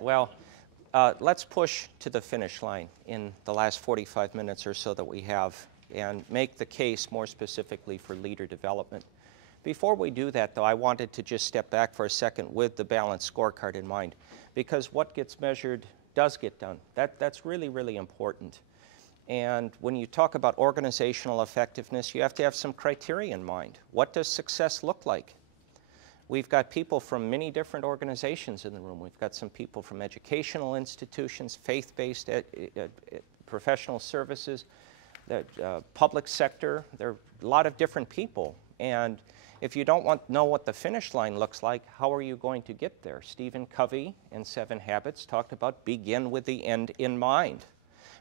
Well, let's push to the finish line in the last 45 minutes or so that we have and make the case more specifically for leader development. Before we do that, though, I wanted to just step back for a second with the balanced scorecard in mind, because what gets measured does get done. That's really, really important. And when you talk about organizational effectiveness, you have to have some criteria in mind. What does success look like? We've got people from many different organizations in the room. We've got some people from educational institutions, faith-based professional services, the public sector. There are a lot of different people. And if you don't know what the finish line looks like, how are you going to get there? Stephen Covey in 7 Habits talked about begin with the end in mind.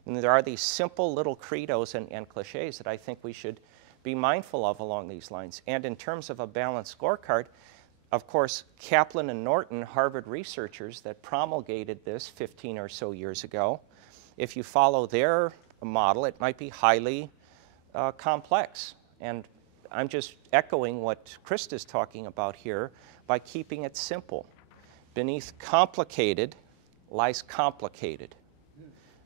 And there are these simple little credos and cliches that I think we should be mindful of along these lines. And in terms of a balanced scorecard, of course, Kaplan and Norton, Harvard researchers that promulgated this 15 or so years ago, if you follow their model, it might be highly complex. And I'm just echoing what Krista's talking about here by keeping it simple. Beneath complicated lies complicated.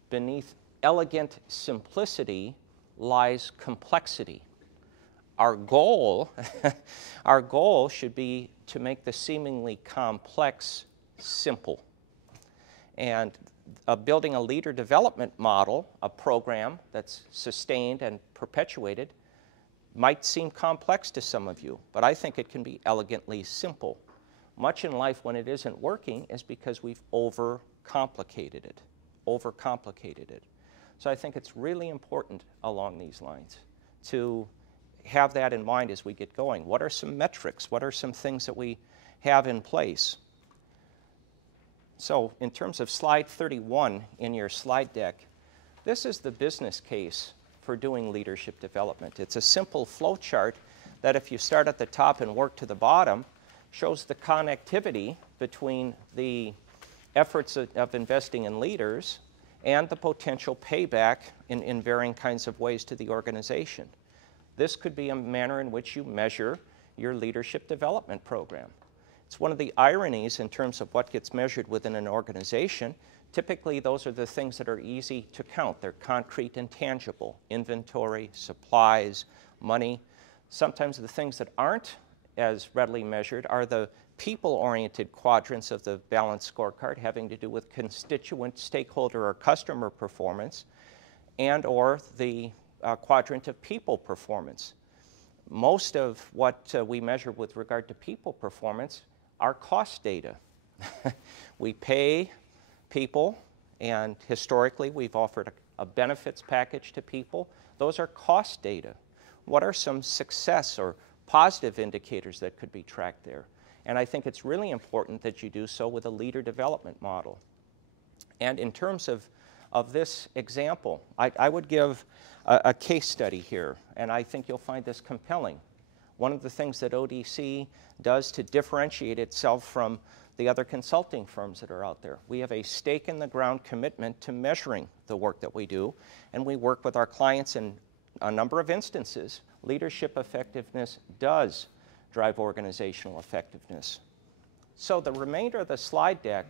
Beneath elegant simplicity lies complexity. Our goal should be to make the seemingly complex simple. And building a leader development model, a program that's sustained and perpetuated, might seem complex to some of you, but I think it can be elegantly simple. Much in life when it isn't working is because we've overcomplicated it. So I think it's really important along these lines to have that in mind as we get going. What are some metrics? What are some things that we have in place? So in terms of slide 31 in your slide deck, this is the business case for doing leadership development. It's a simple flow chart that if you start at the top and work to the bottom, shows the connectivity between the efforts of investing in leaders and the potential payback in varying kinds of ways to the organization. This could be a manner in which you measure your leadership development program. It's one of the ironies in terms of what gets measured within an organization. Typically, those are the things that are easy to count. They're concrete and tangible: inventory, supplies, money. Sometimes the things that aren't as readily measured are the people-oriented quadrants of the balanced scorecard, having to do with constituent, stakeholder, or customer performance, and or the quadrant of people performance. Most of what we measure with regard to people performance are cost data. We pay people, and historically we've offered a benefits package to people. Those are cost data. What are some success or positive indicators that could be tracked there? And I think it's really important that you do so with a leader development model. And in terms of this example, I would give a case study here, and I think you'll find this compelling. One of the things that ODC does to differentiate itself from the other consulting firms that are out there, we have a stake-in-the-ground commitment to measuring the work that we do, and we work with our clients in a number of instances. Leadership effectiveness does drive organizational effectiveness. So the remainder of the slide deck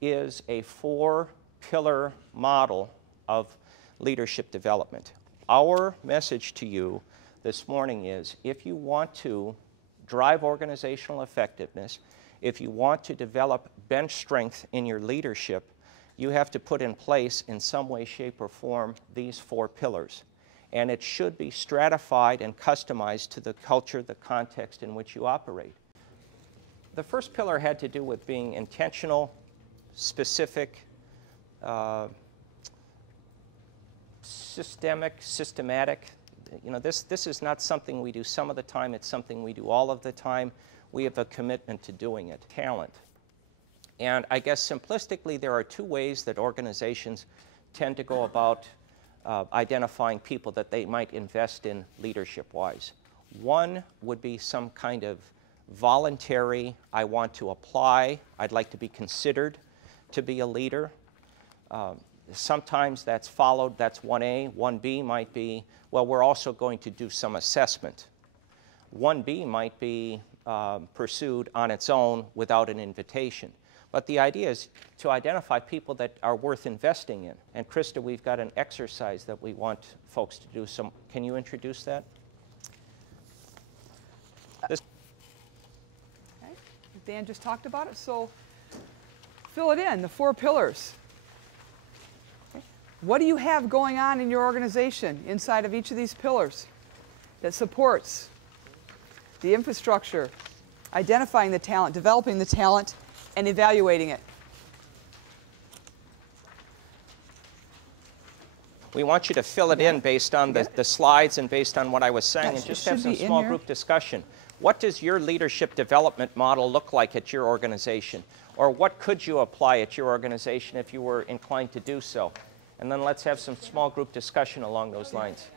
is a 4-pillar model of leadership development. Our message to you this morning is, if you want to drive organizational effectiveness, if you want to develop bench strength in your leadership, you have to put in place in some way, shape, or form these 4 pillars. And it should be stratified and customized to the culture, the context in which you operate. The first pillar had to do with being intentional, specific, systematic. You know, this is not something we do some of the time, it's something we do all of the time. We have a commitment to doing it. Talent. And I guess simplistically, there are 2 ways that organizations tend to go about identifying people that they might invest in leadership-wise. One would be some kind of voluntary, I want to apply, I'd like to be considered to be a leader. Sometimes that's followed, that's 1A. 1B might be, well, we're also going to do some assessment. 1B might be pursued on its own without an invitation. But the idea is to identify people that are worth investing in. And Krista, we've got an exercise that we want folks to do. So can you introduce that? Okay. Dan just talked about it, so fill it in, the 4 pillars. What do you have going on in your organization inside of each of these pillars that supports the infrastructure, identifying the talent, developing the talent, and evaluating it? We want you to fill it in based on the slides and based on what I was saying, Yes, and just it have should some be in small here. group discussion. What does your leadership development model look like at your organization? Or what could you apply at your organization if you were inclined to do so? And then let's have some small group discussion along those lines.